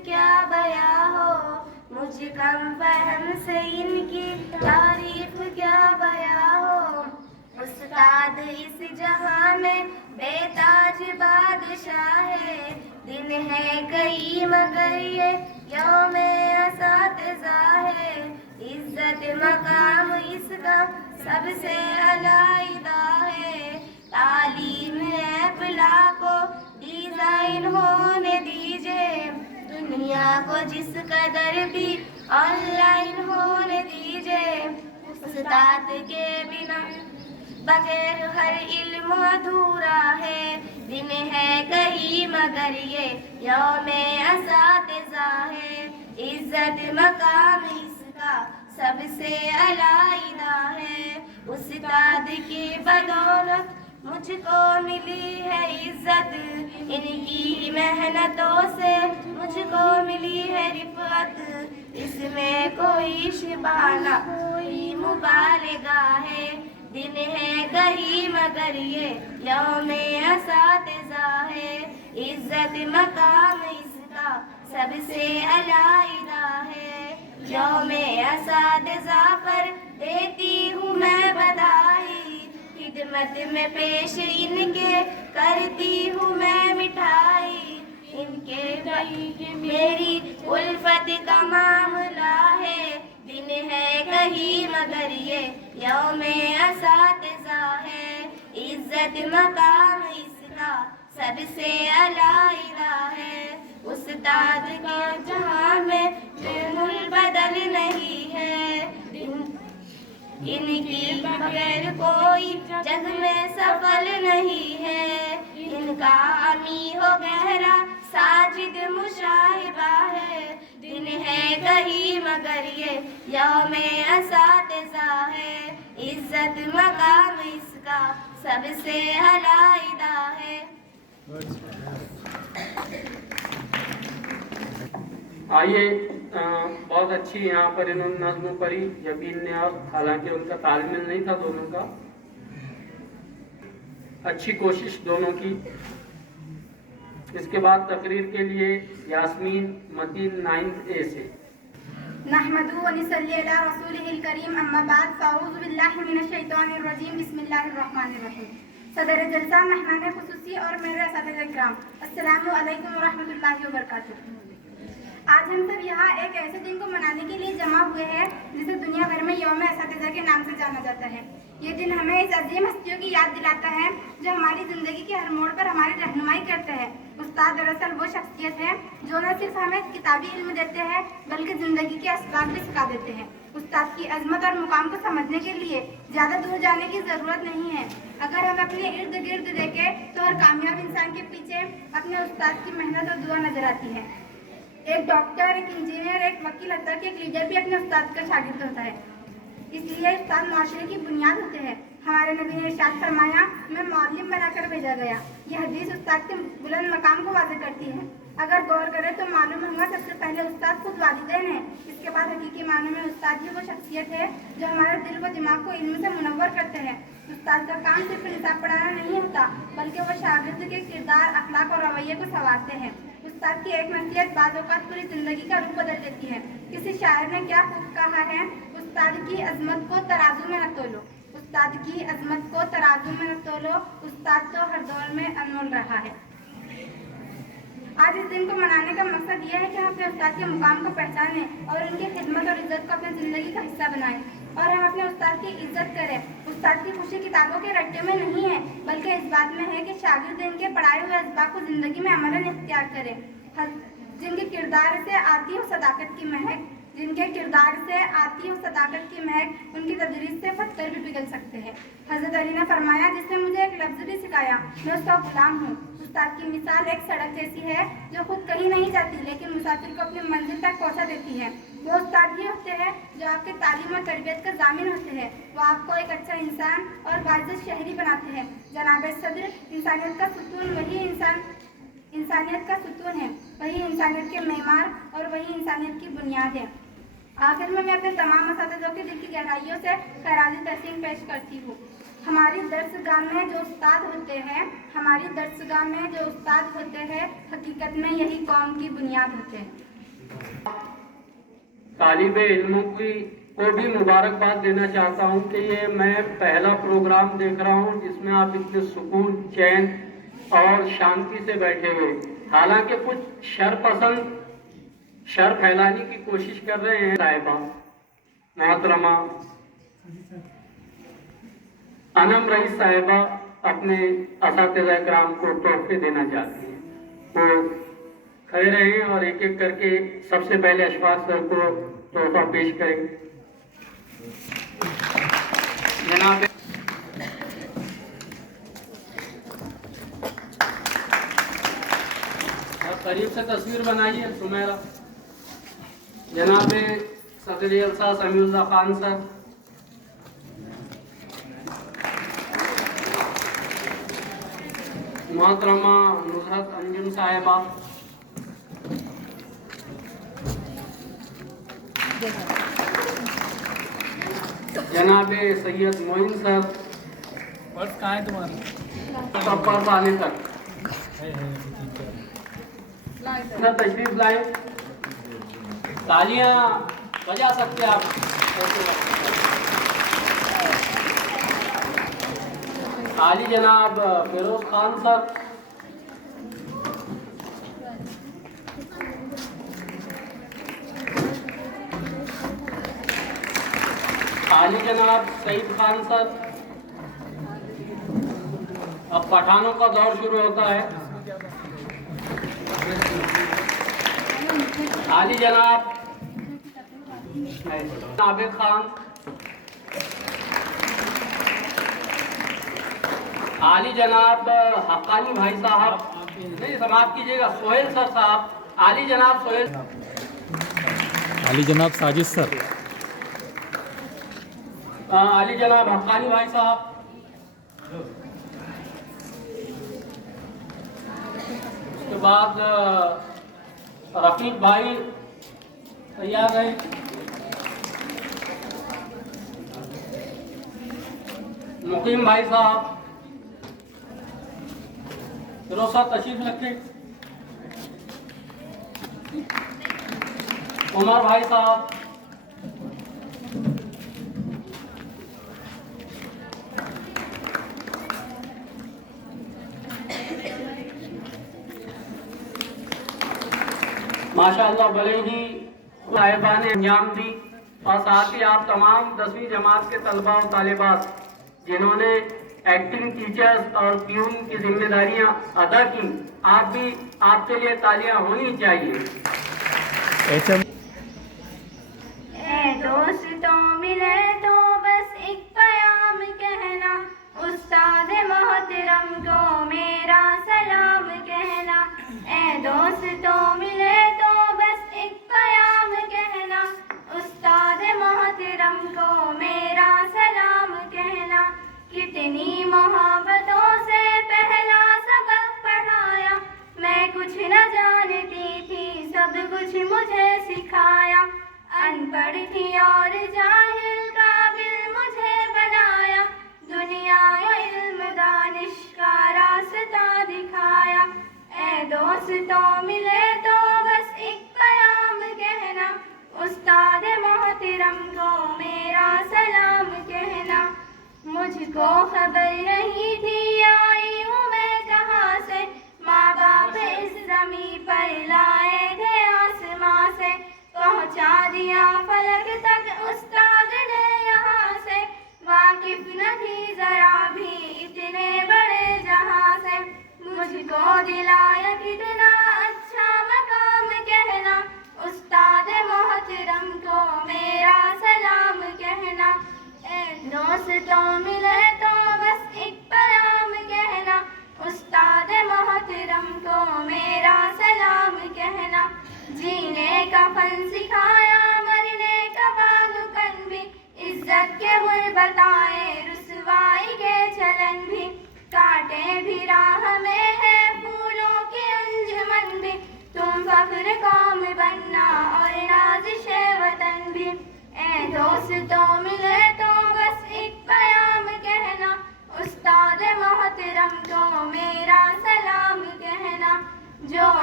क्या बया हो, मुझ कम फहम से इनकी तारीफ क्या बया हो। उस्ताद इस जहां में बेताज बादशाह है, दिन है कई मगर ये यौमे असातिज़ा है। इज्जत मकाम इसका सबसे अलाइदा है, तालीम ऐपला को डिजाइन होने दीजिए, दुनिया को जिस कदर भी ऑनलाइन होने दीजिए। उस्ताद के बिना बगैर हर इल्म अधूरा है, दिन है कहीं मगर ये यौमे असातिज़ा है। इज्जत मकाम इसका सबसे अलाइदा है, उस्ताद की बदौलत मुझको मिली है इज्जत, इनकी मेहनतों से मुझको मिली है रिफ़अत। इसमें कोई शिबाना कोई मुबालगा है, दिन है कहीं मगर ये यौमे असातिज़ा है। इज्जत मकाम इसका सबसे अलाइदा है, यौमे असातिज़ा पर देती हूँ मैं बधाई, खिदमत में पेश इनके करती हूँ मैं मिठाई। इनके मेरी उल्फत का मामला है, दिन है कहीं मगर ये यौमे असातिज़ा है। इज्जत मकाम इसका सबसे अलाइदा है, उस्ताद के जहां में दिल बदल नहीं है, इनकी बगैर कोई जग में सफल नहीं है। इनका अमी हो गहरा साजिद मुशाहिबा है, दिन है कहीं मगर ये यौमे असातिज़ा है। इज्जत मकाम इसका सबसे अलाइदा है। आइए, बहुत अच्छी यहाँ पर इन्होंने नज़्म पढ़ी जबीन ने, और हालांकि उनका तालमेल नहीं था दोनों का, अच्छी कोशिश दोनों की। इसके बाद तकरीर के लिए यास्मीन मतीन 9th A से। नहमदुहु व नसल्ली अला रसूलिहिल करीम, अम्मा बाद, फ़अऊज़ु बिल्लाहि मिनश शैतानिर रजीम, बिस्मिल्लाहिर रहमानिर रहीम। सदर जलसा, मेहमान खुसूसी और मेरे असातिज़ा इकराम, अस्सलामु अलैकुम व रहमतुल्लाहि व बरकातुहू। आज हम सब यहाँ एक ऐसे दिन को मनाने के लिए जमा हुए हैं जिसे दुनिया भर में यौम असातिज़ा के नाम से जाना जाता है। ये दिन हमें इस अजीम हस्तियों की याद दिलाता है जो हमारी ज़िंदगी के हर मोड़ पर हमारी रहनुमाई करते हैं। उस्ताद दरअसल वो शख्सियत है जो न सिर्फ हमें किताबी इल्म देते हैं बल्कि ज़िंदगी के असबाब भी सिखा देते हैं। उस्ताद की अजमत और मुकाम को समझने के लिए ज़्यादा दूर जाने की ज़रूरत नहीं है। अगर हम अपने इर्द गिर्द देखें तो हर कामयाब इंसान के पीछे अपने उस्ताद की मेहनत और दुआ नजर आती है। एक डॉक्टर, एक इंजीनियर, एक वकील, हत्ता कि एक लीडर भी अपने उस्ताद का शागिर्द होता है। इसलिए उस्ताद माशरे की बुनियाद होते हैं। हमारे नबी ने इरशाद फरमाया, मैं मौलिम बनाकर भेजा गया। यह हदीस उस्ताद के बुलंद मकाम को वाज़ेह करती है। अगर गौर करें तो मालूम होगा सबसे पहले उस्ताद खुद वालिदैन है। इसके बाद हकीकी मानों में उस्ताद ही वो शख्सियत है जो हमारे दिल व दिमाग को इल्म से मुनव्वर करते हैं। उस्ताद का काम सिर्फ निसाब पढ़ाना नहीं होता बल्कि वो शागिर्द के किरदार, अखलाक और रवैये को संवारते हैं। उस्ताद की एक नसीहत बाज़ औक़ात पूरी ज़िंदगी का रूप बदल देती है। किसी शायर ने क्या खूब कहा है, उस्ताद की अजमत को तराजू में न तोलो, उस्ताद की अजमत को तराजू में न तोलो, उस्ताद तो हर दौर में अनमोल रहा है। आज इस दिन को मनाने का मकसद यह है कि हम अपने उस्ताद के मुकाम को पहचानें और उनकी खिदमत और इज्जत को अपनी ज़िंदगी का हिस्सा बनाएं और हम अपने उस्ताद की इज्जत करें। उस्ताद की खुशी किताबों के रट्टे में नहीं है बल्कि इस बात में है कि शागिर्द इनके पढ़ाए हुए असबाब को ज़िंदगी में अमलन इख्तियार करें। जिनके किरदार से आती हो सदाकत की महक, जिनके किरदार से आती हो सदाकत की महक, उनकी तदरीस से पत्थर भी पिघल सकते हैं। हज़रत अली ने फरमाया, जिसने मुझे एक लफ्ज़ भी सिखाया मैं उसका गुलाम हूँ। उस्ताद की मिसाल एक सड़क जैसी है जो खुद कहीं नहीं जाती लेकिन मुसाफिर को अपनी मंजिल तक पहुँचा देती है। वो उस्ताद ही होते हैं जो आपके तालीम और तरबियत का ज़ामिन होते हैं। वो आपको एक अच्छा इंसान और बाइज़्ज़त शहरी बनाते हैं। जनाब सदर, इंसानियत का सुतून वही इंसानियत का सुतून है, वही इंसानियत के मेमार और वही इंसानियत की बुनियाद है। आखिर में मैं अपने तमाम असातिज़ों के दिल की गहराइयों से खराजी तहसीन पेश करती हूँ। हमारी दर्सगाह में जो उस्ताद होते हैं हकीकत में यही कौम की बुनियाद होते हैं। तालिबे इल्मों को भी मुबारकबाद देना चाहता हूँ कि ये मैं पहला प्रोग्राम देख रहा हूँ जिसमें आप इतने सुकून, चैन और शांति से बैठे हुए। हालांकि कुछ शर फैलाने की कोशिश कर रहे हैं। साहिबा मोहतरमा अनम रईस साहिबा अपने असातिज़ा इकराम को तोहफे देना चाहती हैं। वो खड़े रहें और एक एक करके सबसे पहले अशफाक सर को तोहफा पेश करें। जनाब करीब से तस्वीर बनाइए सुमेरा। जनाब सदर जलसा समीउल्लाह खान सर, मोहतरमा नुसरत अंजुम साहिबा, जनाब सैयद मोइन सर, पर्स कहाँ है तुम्हारा? सब पर आने तक तशरीफ लाए। तालियां बजा सकते आप। आली जनाब फिरोज खान सर, आली जनाब सईद खान सर। अब पठानों का दौर शुरू होता है। आली जनाब आबिद खान, आली जनाब हक्कानी भाई साहब, नहीं समाप्त कीजिएगा, सोहेल सर साहब, आली जनाब सोहेल, अली जनाब साजिद सर, आली जनाब हक्कानी भाई साहब, उसके बाद रफीक भाई तैयार है। मुकीम भाई साहब, फिरोसा तशरीफ रखें। उमर भाई साहब, माशाअल्लाह भले ही साहिबा ने अंजाम दी। और साथ ही आप तमाम 10वीं जमात के तलबा और तालिबात जिन्होंने एक्टिंग टीचर्स और प्यून की जिम्मेदारियां अदा की, आप भी, आपके लिए तालियां होनी चाहिए। दोस्तों मिले तो बस एक प्याम कहना, उस्ताद मोहतरम को मेरा सलाम कहना। दोस्तों मिले तो बस एक प्याम कहना, उस्ताद मोहतरम को मेरा सलाम कहना। कितनी मोहब्बतों से पहला सबक पढ़ाया, मैं कुछ न जानती थी सब कुछ मुझे सिखाया। अनपढ़ थी और जाहिल काबिल मुझे बनाया, दुनिया इल्म दानिश का रास्ता दिखाया। दोस्तों मिले तो बस एक प्याम कहना, उस्ताद मोहतरम को मेरा सलाम कहना। मुझको खबर नहीं थी आई हूँ मैं कहाँ से, माँ बाप इस ज़मीं पर लाए थे आसमां से। पहुँचा दिया फलक तक उस्ताद ने यहाँ से, वाकिफ न थी जरा भी इतने बड़े जहाँ से। मुझको दिलाया कितना अच्छा मकाम कहना, उस्ताद मोहतरम को मेरा सलाम कहना। दोस्तों मिले तो बस एक प्याम कहना, उस्ताद मोहतरम को मेरा सलाम कहना। जीने का फन सिखाया, मरने का बालुकन भी, इज्जत के गुल बताए, रुसवाई के चलन भी। कांटे भी राह में है, फूलों के अंजुमन भी, तुम फख्र कौम बनना और नाज़िशे वतन भी। दोस्तों मिले तो बस एक प्याम कहना, उस्ताद मोहतरम को मेरा सलाम कहना। जो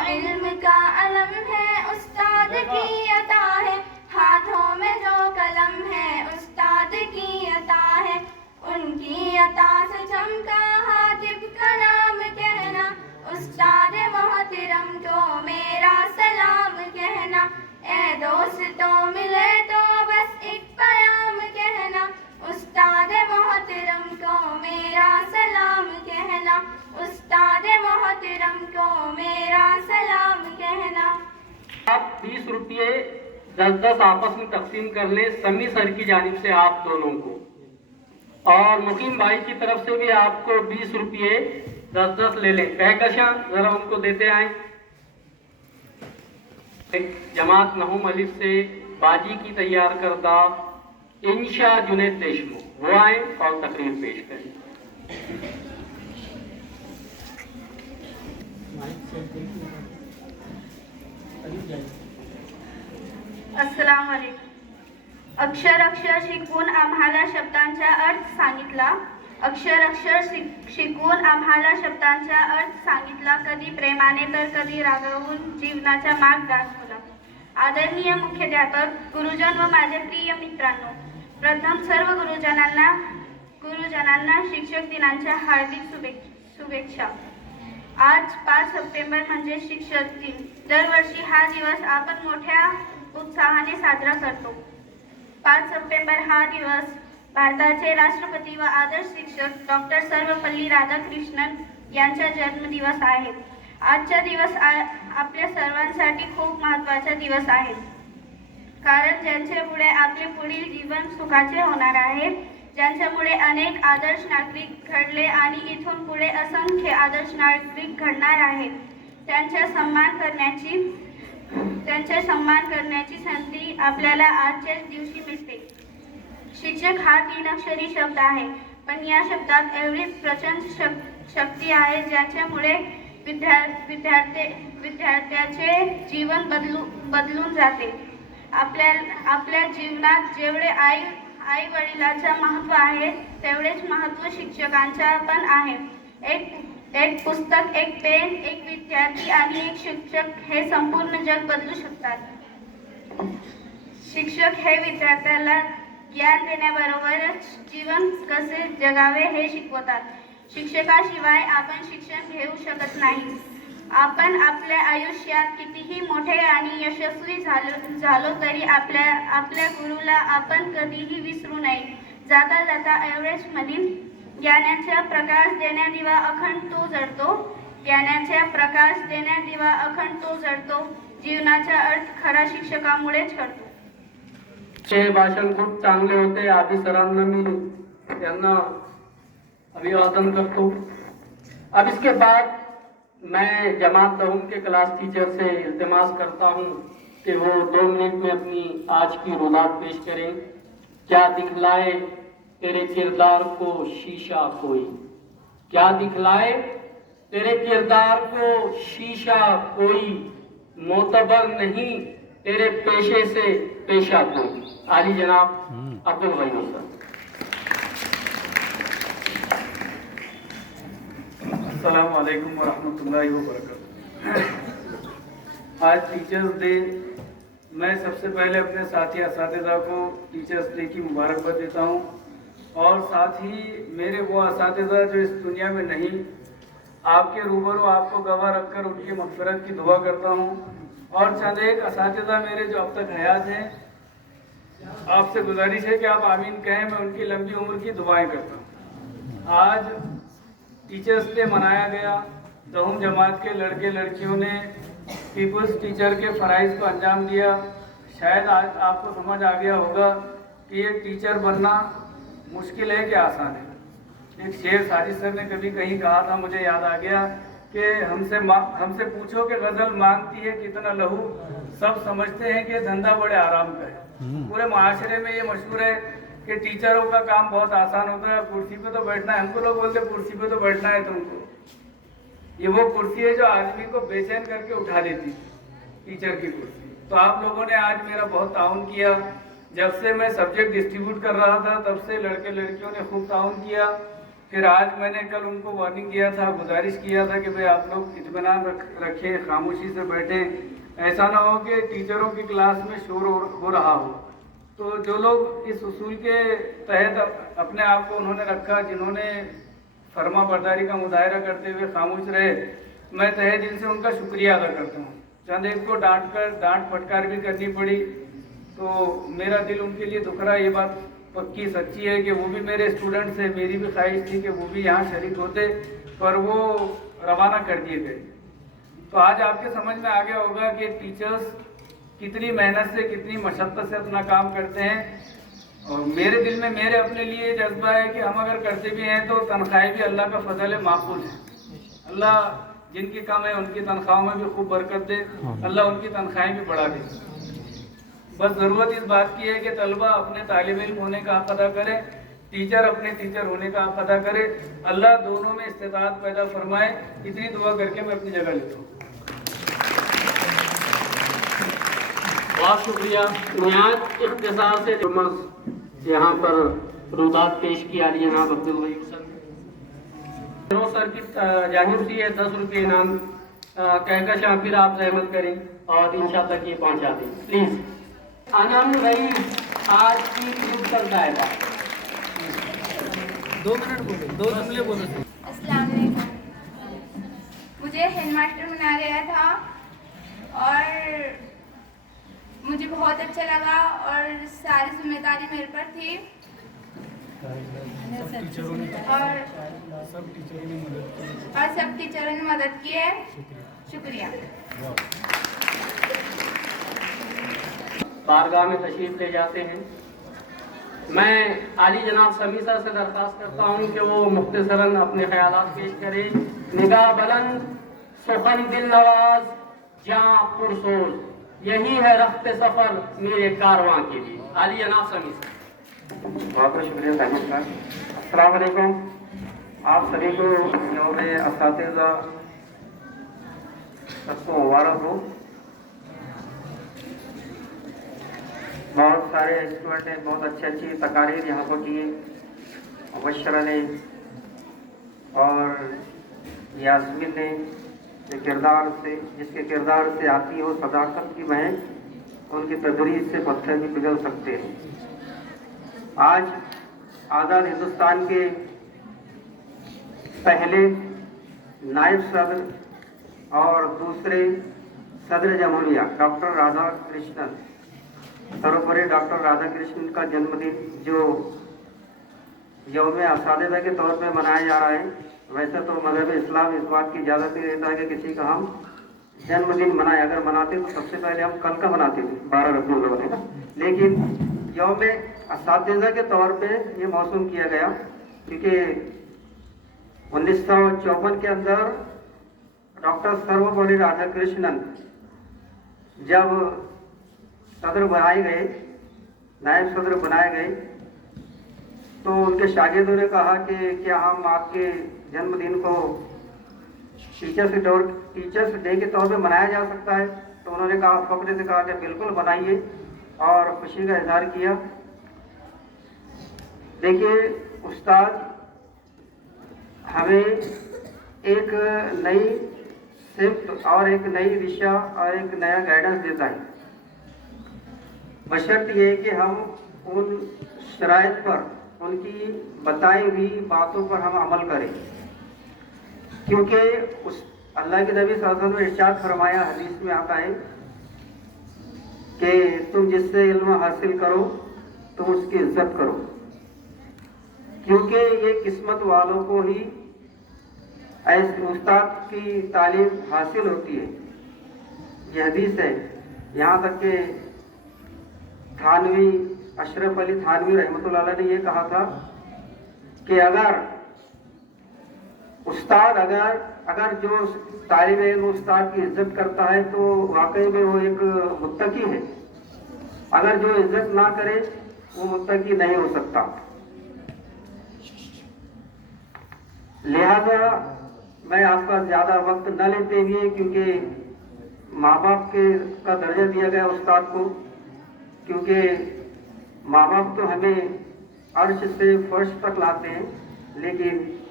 इल्म का अलम है उस्ताद की अता है, हाथों में जो कलम है उस्ताद की अता है, उनकी अता से चमका हातिब का नाम कहना, उस्ताद मोहतरम को मेरा सलाम कहना, ए दोस्तों मिले तो बस एक प्याम कहना, उस्ताद मोहतरम को मेरा सलाम कहना, उस्ताद मोहतरम को मेरा सलाम कहना। आप 20 रुपये 10-10 आपस में तकसीम कर लें, समी सर की जानिब से आप दोनों को, और मुकीम भाई की तरफ से भी आपको 20 रुपये 10-10 ले लें। कहकशां जरा उनको देते आए। जमात नहुम अलिफ से बाजी की तैयार करदा इंशा जुनैद देशमुख, वो आए और तकरीर पेश करें। अस्सलाम वालेकुम। अक्षर अक्षर शिकवून आम्हाला शब्दांचा अर्थ सांगितला, अक्षर अक्षर शिकवून आम्हाला शब्दांचा अर्थ सांगितला, कधी प्रेमाने तर कधी रागावून जीवनाचा मार्ग दाखवला। आदरणीय मुख्याध्यापक, गुरुजन व माझे प्रिय मित्रांनो, प्रथम सर्व गुरुजनांना शिक्षक दिनाच्या हार्दिक शुभेच्छा। आज 5 सप्टेंबर म्हणजे शिक्षक दिन। दरवर्षी हा दिवस आपण मोठ्या उत्साहाने साजरा करतो। 5 सप्टेंबर हा दिवस भारताचे राष्ट्रपती व आदर्श शिक्षक डॉक्टर सर्वपल्ली राधाकृष्णन यांचा जन्मदिवस आहे। आजचा दिवस आपल्या सर्वांसाठी खूप महत्त्वाचा दिवस आहे, कारण ज्यांच्यामुळे आपले पुढील जीवन सुखाचे होणार आहे, ज्यांच्यामुळे अनेक आदर्श नागरिक घडले आणि इथून पुढे असंख्य आदर्श नागरिक घडणार आहेत, त्यांचा सन्मान करण्याची संधी आपल्याला आजच्याच दिवशी मिळते। शिक्षक हा 3 अक्षरी शब्द आहे, पण या शब्दात एवढी प्रचंड शक्ती आहे ज्याच्यामुळे विद्यार्थ्याचे जीवन बदलून जाते। आपल्या जीवनात जेवढे आई वडिलांचे महत्त्व आहे, तेवढेच महत्त्व शिक्षकांचा पण आहे। एक पुस्तक, एक पेन, एक विद्यार्थी आणि एक शिक्षक हे संपूर्ण जग बदलू शकतात। शिक्षक हे विद्यार्थ्याला ज्ञान देण्याबरोबरच जीवन कसे जगावे हे शिकवतात। शिक्षकाशिवाय आपण शिक्षण घेऊ शकत नाही। आपण आपल्या आयुष्यात कितीही मोठे आणि यशस्वी झालो तरी आपल्या गुरुला आपण कधीही विसरू नये। जाता जाता एवढेच म्हणीन, ज्ञानाचा प्रकाश देण्या दिवा अखंड तो जळतो, ज्ञानाचा प्रकाश देण्या दिवा अखंड तो जळतो, जीवनाचा अर्थ खरा शिक्षकामुळेच घडतो। हे भाषण खूप चांगले होते। आधी सरांना मी त्यांना अभिवादन करतो। अब इसके बाद मैं जमात नहुम के क्लास टीचर से इल्तिमास करता हूँ कि वो 2 मिनट में अपनी आज की रुदात पेश करें। क्या दिखलाए तेरे किरदार को शीशा कोई, क्या दिखलाए तेरे किरदार को शीशा कोई, मोतबर नहीं तेरे पेशे से पेशा कोई। आली जनाब अब्दुल गनी सर। अस्सलाम वालेकुम वरहमतुल्लाहि वबरकातुहू। आज टीचर्स डे। मैं सबसे पहले अपने साथी असातिज़ा को टीचर्स डे की मुबारकबाद देता हूँ, और साथ ही मेरे वो असातिज़ा जो इस दुनिया में नहीं, आपके रूबरू आपको गवाह रखकर उनकी मग़फ़िरत की दुआ करता हूँ। और चंद एक असातिज़ा मेरे जो अब तक हयात हैं, आपसे गुजारिश है कि आप आमीन कहें, मैं उनकी लंबी उम्र की दुआएं करता हूँ। आज टीचर्स डे मनाया गया। नहुम जमात के लड़के लड़कियों ने पीपल्स टीचर के फ़राइज़ को अंजाम दिया। शायद आज आपको समझ आ गया होगा कि ये टीचर बनना मुश्किल है कि आसान है। एक शेर साजिद सर ने कभी कहीं कहा था, मुझे याद आ गया कि हमसे पूछो कि गज़ल मांगती है कितना लहू, सब समझते हैं कि ये धंधा बड़े आराम का है। पूरे माशरे में ये मशहूर है कि टीचरों का काम बहुत आसान होता है, कुर्सी पे तो बैठना है। हमको लोग बोलते कुर्सी पे तो बैठना है तुमको। ये वो कुर्सी है जो आदमी को बेचैन करके उठा देती, टीचर की कुर्सी। तो आप लोगों ने आज मेरा बहुत ताउन किया। जब से मैं सब्जेक्ट डिस्ट्रीब्यूट कर रहा था, तब से लड़के लड़कियों ने खूब ताउन किया। फिर आज मैंने कल उनको वार्निंग किया था, गुजारिश किया था कि भाई आप लोग इत्मीनान रखें, खामोशी से बैठें, ऐसा ना हो कि टीचरों की क्लास में शोर हो रहा हो। तो जो लोग इस उसूल के तहत अपने आप को उन्होंने रखा, जिन्होंने फर्मा बरदारी का मुजाहरा करते हुए खामोश रहे, मैं तहे दिल से उनका शुक्रिया अदा करता हूँ। चंद एक को डांट फटकार भी करनी पड़ी, तो मेरा दिल उनके लिए दुख रहा। ये बात पक्की सच्ची है कि वो भी मेरे स्टूडेंट्स हैं, मेरी भी ख्वाहिश थी कि वो भी यहाँ शरीक होते, पर वो रवाना कर दिए गए। तो आज आपके समझ में आ गया होगा कि टीचर्स कितनी मेहनत से, कितनी मशक्क़त से अपना काम करते हैं। और मेरे दिल में मेरे अपने लिए जज्बा है कि हम अगर करते भी हैं तो तनख्वाहें भी अल्लाह का फजल है, माकूल है। अल्लाह जिनकी कम है उनकी तनख्वाहों में भी खूब बरकत दे, अल्लाह उनकी तनख्वाहें भी बढ़ा दे। बस ज़रूरत इस बात की है कि तलबा अपने तालिब इल्म होने का हक़ अदा करें, टीचर अपने टीचर होने का हक़ अदा करे। अल्लाह दोनों में इस्तिताअत पैदा फरमाए। इतनी दुआ करके मैं अपनी जगह लेता हूँ। बहुत शुक्रिया। नहायत इख्तिसार से यहाँ पर रुदात पेश किया जनाब अब्दुल वहीद सर की जानिब से ये 10 रुपये इनाम कहकर शाह फिर आप जहमत करें और इंशाअल्लाह ये पहुँचा दें प्लीज़। अनम रईस आज की ग्रुप चल जाएगा। 2 मिनट बोलो, 2 जुमले बोलो। अस्सलाम वालेकुम। मुझे हेडमास्टर बना गया था और मुझे बहुत अच्छा लगा और सारी जिम्मेदारी मेरे पर थी और सब टीचरों ने मदद की है। शुक्रिया। बारगाह में तशरीफ ले जाते हैं। मैं आली जनाब समी सर से दरख्वास्त करता हूँ कि वो मुख्तसरन अपने ख्यालात पेश करें। निगाह बुलंद, सुखन दिल नवाज, जाँ पुरसोज, यही है रफ्ते सफ़र मेरे कारवां के लिए। आली जनाब समी सर। बहुत बहुत शुक्रिया साहिब साहब। अस्सलाम वालेकुम। आप सभी को यौम असातिज़ा सबको मुबारक हो। बहुत सारे स्टूडेंट ने बहुत अच्छी तकारीर यहाँ पर की। मुबशरा ने और यास्मीन ने जिसके किरदार से आती हो सदाकत की महक, उनकी तदरीस से पत्थर भी पिघल सकते हैं। आज आज़ाद हिंदुस्तान के पहले नायब सदर और दूसरे सदर जमहूरिया डॉक्टर राधाकृष्णन, सर्वोपरि डॉक्टर राधाकृष्णन का जन्मदिन जो यौम असातिज़ा के तौर पे मनाया जा रहा है। वैसे तो मज़हब इस्लाम इस बात की इजाज़त नहीं देता है कि किसी का हम जन्मदिन मनाएं। अगर मनाते तो सबसे पहले हम कल का मनाते थे 12 रबीउल अव्वल, है ना। लेकिन यौम असातिज़ा के तौर पे ये मौसूम किया गया क्योंकि 1954 के अंदर डॉक्टर सर्वपल्ली राधाकृष्णन जब सदर बनाए गए, नायब सदर बनाए गए, तो उनके शागिर्दों ने कहा कि क्या हम आपके जन्मदिन को टीचर्स डे के तौर पे मनाया जा सकता है। तो उन्होंने कहा, फख्र से कहा कि बिल्कुल बनाइए और खुशी का इजहार किया। देखिए उस्ताद हमें एक नई सिफ्त और एक नई दिशा और एक नया गाइडेंस देता है, बशर्त ये कि हम उन शराइत पर, उनकी बताई हुई बातों पर हम अमल करें। क्योंकि उस अल्लाह के नबी सल्लल्लाहु अलैहि वसल्लम ने इरशाद फरमाया, हदीस में आता है कि तुम जिससे इल्म हासिल करो तुम उसकी इज्जत करो, क्योंकि ये किस्मत वालों को ही ऐसे उस्ताद की तालीम हासिल होती है। ये हदीस है। यहाँ तक कि थानवी, अशरफ अली थानवी रहमतुल्लाह अलैह ने ये कहा था कि अगर उस्ताद अगर जो तालिब इल्म उस्ताद की इज्जत करता है तो वाकई में वो एक मुत्तकी है। अगर जो इज्जत ना करे वो मुत्तकी नहीं हो सकता। लिहाजा मैं आपका ज़्यादा वक्त न लेते हुए, क्योंकि माँ बाप का दर्जा दिया गया उस्ताद को, क्योंकि माँ बाप तो हमें अर्श से फर्श तक लाते हैं, लेकिन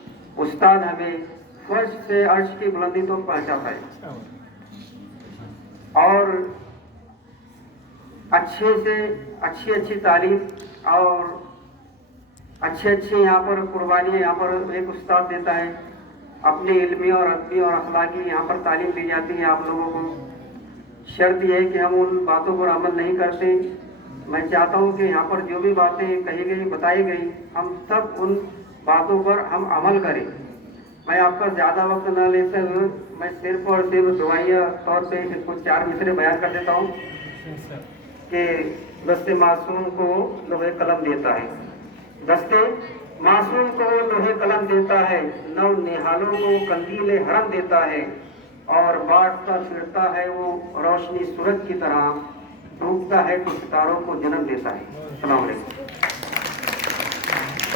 उस्ताद हमें फर्श से अर्श की बुलंदी तो पहुंचाता है और अच्छी तालीम और अच्छी यहाँ पर कुर्बानी यहाँ पर एक उस्ताद देता है। अपनी इल्मी और अदबी और अखलाकी यहाँ पर तालीम दी जाती है आप लोगों को। शर्त यह है कि हम उन बातों पर अमल नहीं करते। मैं चाहता हूँ कि यहाँ पर जो भी बातें कही गई बताई गई हम सब उन बातों पर हम अमल करें। मैं आपका ज़्यादा वक्त न लेते हुए मैं सिर्फ और सिर्फ दुआइया तौर पे कुछ 4 मिसरे बयान कर देता हूँ कि दस्ते मासूम को लोहे कलम देता है, दस्ते मासूम को लोहे कलम देता है, नव निहालों को कंदीले हरम देता है और बांटता फिरता है वो रोशनी सूरज की तरह, डूबता है तो सितारों को जन्म देता है। अस्सलाम वालेकुम।